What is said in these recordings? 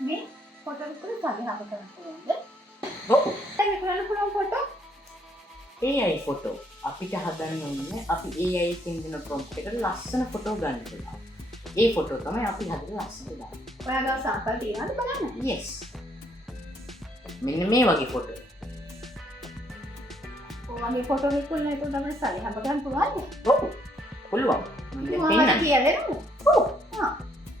මේ ෆොටෝ එකේ සාධාරණ කරන්න පුළුවන්ද? ඔව්. දැන් කරන්න පුළුවන් ෆොටෝ AI ෆොටෝ අපිට හදන්න ඕනේ අපි AI එකෙන් දෙන ප්‍රොම්ප්ට් එකට ලස්සන ෆොටෝ ගන්න පුළුවන්. ඒ ෆොටෝ තමයි අපි හදලා ලස්සනට දාන්නේ. ඔයාලා සාම්පල් තියනවාද බලන්න? yes. මෙන්න මේ වගේ ෆොටෝ. ඔයාගේ ෆොටෝ එකක් උල්ලා ඒක තමයි සාධාරණ කරන්න පුළුවන්ද? ඔව්. පුළුවන්. මම කියවෙන්නද? ඔව්. හා.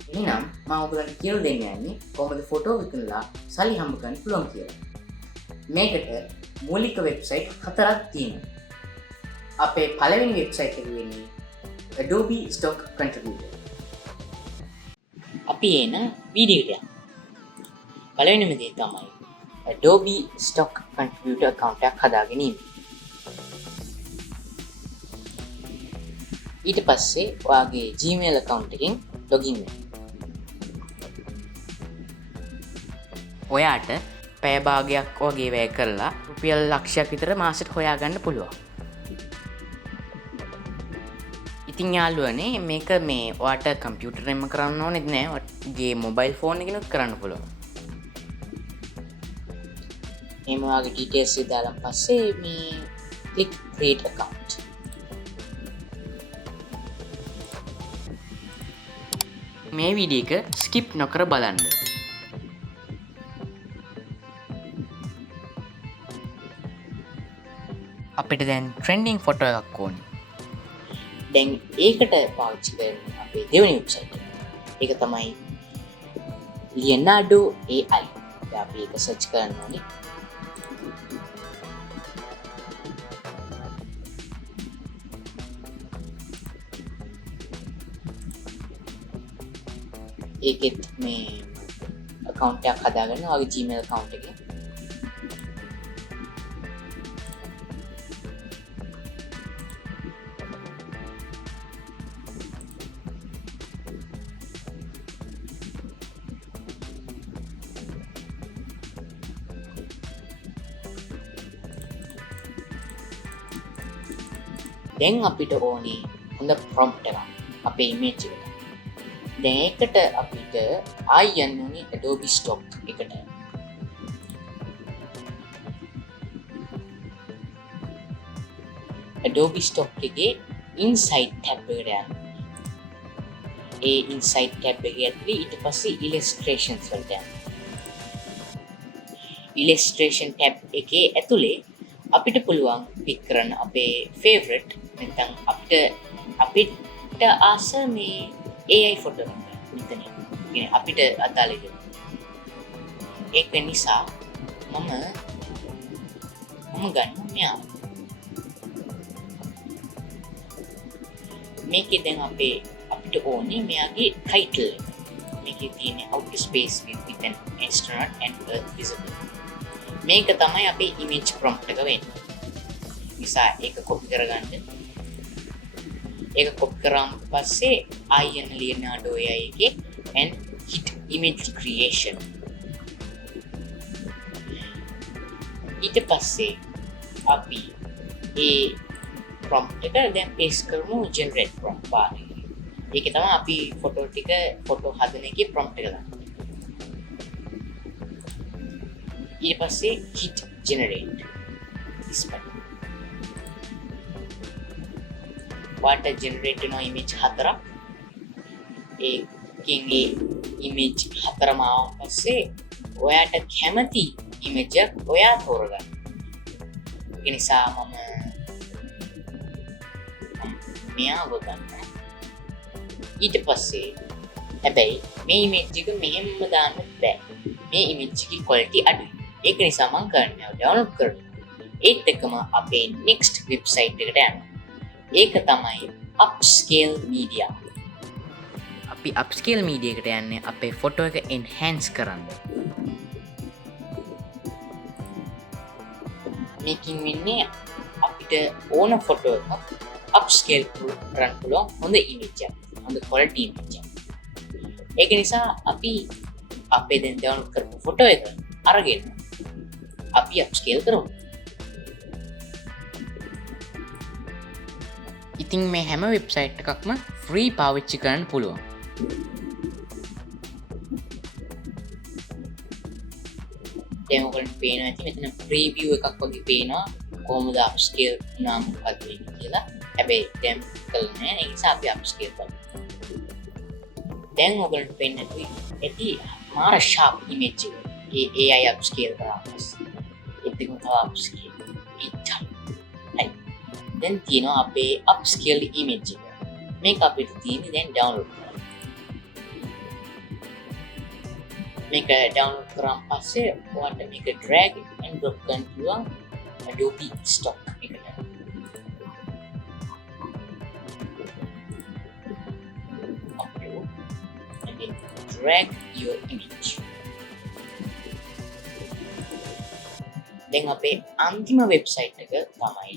එහෙනම් මම ඔයගලන්ට කියලා දෙන්න යන්නේ කොහොමද ෆොටෝ විකුණලා සල්ලි හම්බ කරන්න පුළුවන් කියලා. මේකට මූලික වෙබ්සයිට් 4ක් තියෙනවා. අපේ පළවෙනි වෙබ්සයිට් එක වෙන්නේ Adobe Stock Contributor. අපි එන වීඩියෝ එක. පළවෙනිම දේ තමයි Adobe Stock Contributor account එකක් හදාගෙන ඉන්න. ඊට පස්සේ ඔයාගේ Gmail account එකෙන් login වෙන්න. ඔයාට පැය භාගයක් වගේ වැය කරලා රුපියල් ලක්ෂයක් විතර මාසෙට හොයාගන්න පුළුවන්. ඉතින් යාළුවනේ මේක මේ ඔයාට කම්පියුටරෙන්ම කරන්න ඕනෙත් නෑ. ඔයාගේ මොබයිල් ෆෝන් එකකිනුත් කරන්න පුළුවන්. මේ ඔයාගේ details එක දාලා පස්සේ මේ click create account. මේ වීඩියෝ එක skip නොකර බලන්න. අපිට දැන් ට්‍රෙන්ඩිං ෆොටෝ එකක් ඕනේ. දැන් ඒකට පාවිච්චි කරන අපේ දෙවෙනි වෙබ්සයිට් එක. ඒක තමයි leanardo AI. දැන් අපි ඒක සර්ච් කරන්න ඕනේ. ඒකෙත් මේ account එකක් හදාගන්න ඔයාගේ Gmail account එකේ. දැන් අපිට ඕනේ හොඳ ප්‍රොම්ප්ට් එකක් අපේ ඉමේජ් එකට. දැන් ඒකට අපිට ආයි යන්න ඕනේ Adobe Stock එකට. Adobe Stock එකේ Inside tab එකට යන්න. ඒ Inside tab එකේ ඇතුලේ ඊට පස්සේ Illustrations වලට යන්න. Illustration tab එකේ ඇතුලේ අපිට පුළුවන් පික් කරන්න අපේ favorite නැත්නම් අපිට ආස මේ AI ෆොටෝ එක මෙතන. කියන්නේ අපිට අදාළ එක. ඒක නිසා මම ගන්න මෙයා. මේකේ දැන් අපිට ඕනේ මෙයාගේ title එක. මේකේ තියෙන outer space with an astronaut and earth visible. මේක තමයි අපේ image prompt එක වෙන්නේ. නිසා ඒක copy කරගන්න. ඒක copy කරාම පස්සේ ආයන leanardo AI එකේ and hit image creation. ඊට පස්සේ අපි ඒ prompt එක දැන් paste කරමු generate prompt bar එකේ. ඒක තමයි අපි ෆොටෝ හදන එකේ prompt එක ගන්න. ඊට පස්සේ hit generate display. water generate වෙන image හතරක්. ඒකෙන් ඒ image හතරම ආවන් පස්සේ ඔයාට කැමති image එක ඔයා තෝරගන්න. ඒ නිසා මම මෙයාව ගන්නවා. ඊට පස්සේ හැබැයි මේ image එක මෙහෙම දාන්න බෑ. මේ image එකේ quality අඩුයි. ඒක නිසා මම කරන්නේ download කරනවා. ඒත් එක්කම අපේ next website එකට යනවා. ඒක තමයි upscale media. අපි upscale media එකට යන්නේ අපේ ෆොටෝ එක enhance කරන්න. මේකින් වෙන්නේ අපිට ඕන ෆොටෝ එකක් upscale කරන්න පුළුවන් හොඳ image එකක්. හොඳ quality image එකක්. ඒක නිසා අපි අපේ දැන් download කරපු ෆොටෝ එක අරගෙන අපි upscale කරමු. ඉතින් මේ හැම වෙබ්සයිට් එකක්ම ෆ්‍රී පාවිච්චි කරන්න පුළුවන්. දැන් ඔයගොල්ලන්ට පේනවා ඇති මෙතන ප්‍රීවියු එකක් වගේ පේනවා කොහොමද අප්ස්කේල් වුණාම මොකක්ද වෙන්නේ කියලා. හැබැයි දැන් කළා නෑ ඒ නිසා අපි අප්ස්කේල් කරමු. දැන් ඔයගොල්ලන්ට පේන්නේ ඇති මාර ෂාප් ඉමේජ් එක. ඒ AI අප්ස්කේල් කරා පස්සේ ඒකම තව අප්ස්කේල් ඉච්චා. හරි. දැන් තියෙනවා අපේ අප්ස්කේල් ඉමේජ් එක. මේක අපිට තියෙන්නේ දැන් ඩවුන්ලෝඩ් කරන්න. මේක ඩවුන්ලෝඩ් කරාන් පස්සේ ඔයාලට මේක drag and drop කරන්න පුළුවන් Adobe Stock එකට. Upload and then drag your image. දැන් අපේ අන්තිම වෙබ්සයිට් එක තමයි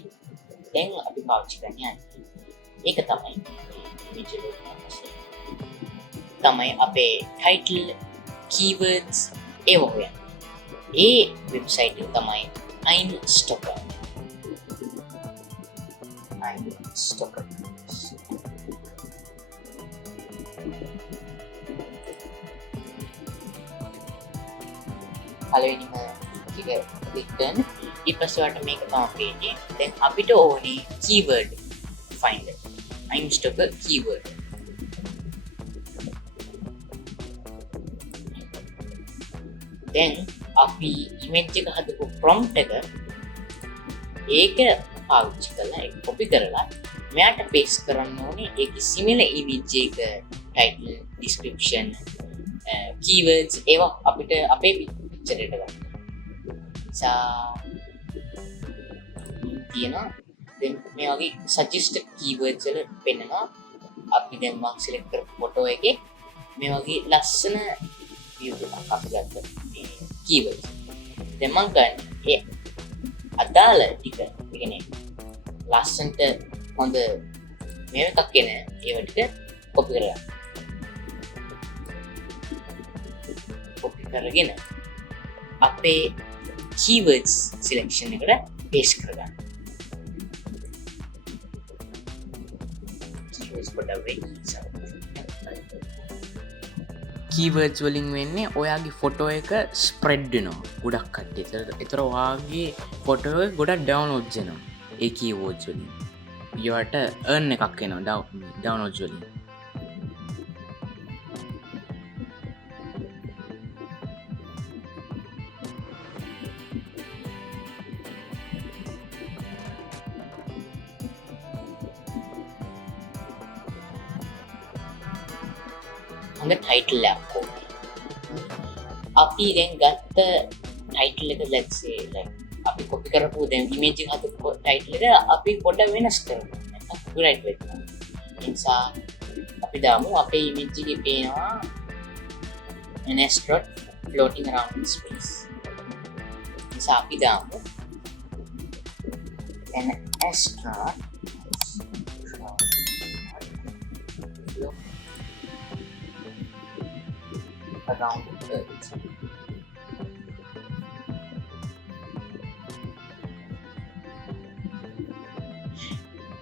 දැන් අපි පාවිච්චි කරන්නේ. ඒක තමයි image load කරන පස්සේ තමයි අපේ title keywords ඒව හොයන්නේ. ඒ වෙබ්සයිට් එක තමයි iStocker. iStocker. පළවෙනිම ටික ක්ලික් කරන්න. ඊට පස්සේ ඔයාලට මේක තමයි පේන්නේ. දැන් අපිට ඕනේ keyword finder. iStocker keyword. දැන් අපි image එක හදපු prompt එක ඒක පාවිච්චි කරලා ඒක copy කරලා මෙයාට paste කරන්න ඕනේ ඒකේ similar image එක title description keywords ඒවා අපිට අපේ picture එකට ගන්න. තියෙනවා දැන් මේ වගේ suggested keywords වල පෙන්නනවා. අපි දැන් මම select කරපු photo එකේ මේ වගේ ලස්සන view එකක් අපි ගත්තා. keywords. දැන් මම ගන්න ඒ අදාළ ටික කියන්නේ ලස්සනට හොඳ මේ එකක් එන ඒව ටික copy කරගන්න. copy කරගෙන අපේ keywords selection එකට paste කරගන්න. keywords පොඩ්ඩක් වෙයි. කීවර්ඩ්ස් වලින් වෙන්නේ ඔයාගේ ෆොටෝ එක ස්ප්‍රෙඩ් වෙනවා ගොඩක් කට්ටියට. ඒතර ඔයාගේ ෆොටෝ එක ගොඩක් ඩවුන්ලෝඩ් වෙනවා ඒ කීවර්ඩ්ස් වලින්. ඊට earn එකක් එනවා ඩවුන්ලෝඩ්ස් වලින්. හොඳ ටයිටල් එකක් ඕනේ. අපි දැන් ගත්ත ටයිටල් එක let's say like අපි copy කරපු දැන් image එක හදපු ටයිටල් එක අපි පොඩ්ඩක් වෙනස් කරමු. නැත්නම් copyright වෙනවා. ඒ නිසා අපි දාමු අපේ image එකේ පේනවා an astronaut floating around in space. ඒ නිසා අපි දාමු an astronaut around the earth.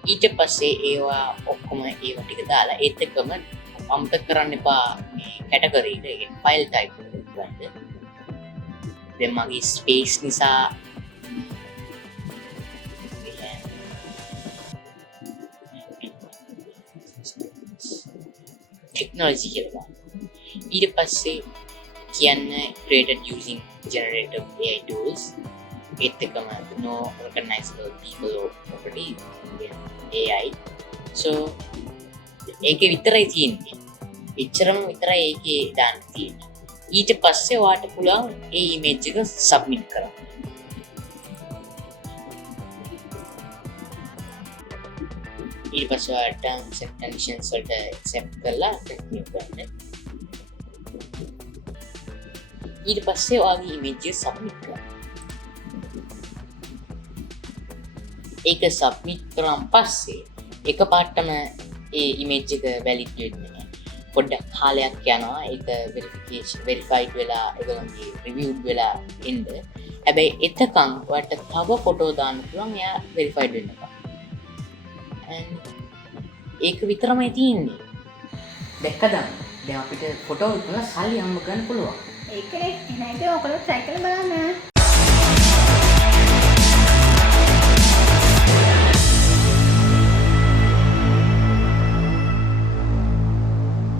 ඊට පස්සේ ඒවා ඔක්කොම ඒවා ටික දාලා ඒත් එක්කම අමතක කරන්න එපා මේ කැටගරි එක. ඒ ෆයිල් ටයිප් එක ගන්න. දැන් මගේ ස්පේස් නිසා ටෙක්නොලොජි කියලා ගන්න. ඊට පස්සේ කියන්නේ created using generative AI tools. ඒත් එකම no recognizable people or property AI. So ඒකේ විතරයි තියෙන්නේ. එච්චරම විතරයි ඒකේ දාන්න තියෙන්නේ. ඊට පස්සේ ඔයාට පුළුවන් ඒ image එක submit කරන්න. ඊට පස්සේ ඔයාට terms and conditions වලට accept කරලා continue කරන්න. ඊට පස්සේ ඔයාගේ image එක submit කරන්න. ඒක submit කරාන් පස්සේ එකපාරටම ඒ image එක valid වෙන්නේ නැහැ. පොඩ්ඩක් කාලයක් යනවා ඒක verified වෙලා ඒගොල්ලන්ගේ reviewed වෙලා එන්න. හැබැයි එතකන් ඔයාලට තව ෆොටෝ දාන්න පුළුවන් එයා verified වෙන්නකම්. and ඒක විතරමයි තියෙන්නේ. දැක්කද? දැන් අපිට ෆොටෝ විකුණලා සල්ලි හම්බ කරන්න පුළුවන්. ඒකනේ එහෙනම් ඉතින් ඔයගොල්ලෝ try කරලා බලන්න